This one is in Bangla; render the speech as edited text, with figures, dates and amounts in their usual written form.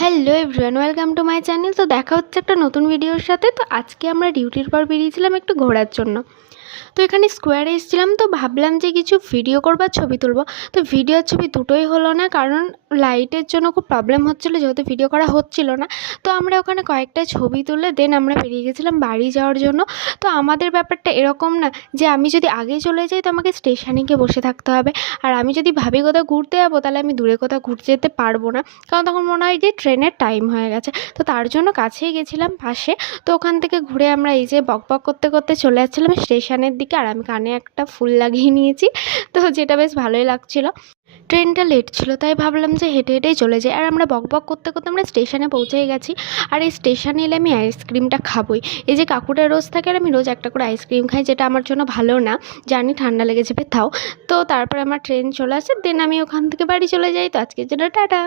Hello everyone, welcome to my channel. তো দেখা হচ্ছে একটা নতুন ভিডিওর সাথে। তো আজকে আমরা ডিউটির পর বেরিয়েছিলাম একটু ঘোরার জন্য। তো এখানে স্কোয়ারে এসেছিলাম, তো ভাবলাম যে কিছু ভিডিও করবো আর ছবি তুলবো। তো ভিডিও আর ছবি দুটোই হলো না, কারণ লাইটের জন্য খুব প্রবলেম হচ্ছিলো, যেহেতু ভিডিও করা হচ্ছিল না। তো আমরা ওখানে কয়েকটা ছবি তুলে দেন আমরা বেরিয়ে গেছিলাম বাড়ি যাওয়ার জন্য। তো আমাদের ব্যাপারটা এরকম না যে আমি যদি আগে চলে যাই তো আমাকে স্টেশনে গিয়ে বসে থাকতে হবে, আর আমি যদি ভাবি কোথাও ঘুরতে যাবো তাহলে আমি দূরে কোথাও ঘুরতে যেতে পারবো না, কারণ তখন মনে হয় যে ট্রেনের টাইম হয়ে গেছে। তো তার জন্য কাছেই গেছিলাম পাশে। তো ওখান থেকে ঘুরে আমরা এই যে বকবক করতে করতে চলে যাচ্ছিলাম স্টেশনের দিকে, আর আমি কানে একটা ফুল লাগিয়ে নিয়েছি, তো যেটা বেশ ভালোই লাগছিলো। ট্রেনটা লেট ছিল তাই ভাবলাম যে হেঁটে হেঁটেই চলে যাই, আর আমরা বকবক করতে করতে আমরা স্টেশনে পৌঁছেই গেছি। আর এই স্টেশনে এলে আমি আইসক্রিমটা খাবোই। এই যে কাকুটা রোজ থাকে আর আমি রোজ একটা করে আইসক্রিম খাই, যেটা আমার জন্য ভালো না, জানি ঠান্ডা লেগে যাবে তাও। তো তারপর আমার ট্রেন চলে আসে, দেন আমি ওখান থেকে বাড়ি চলে যাই। তো আজকের জন্য টাটা।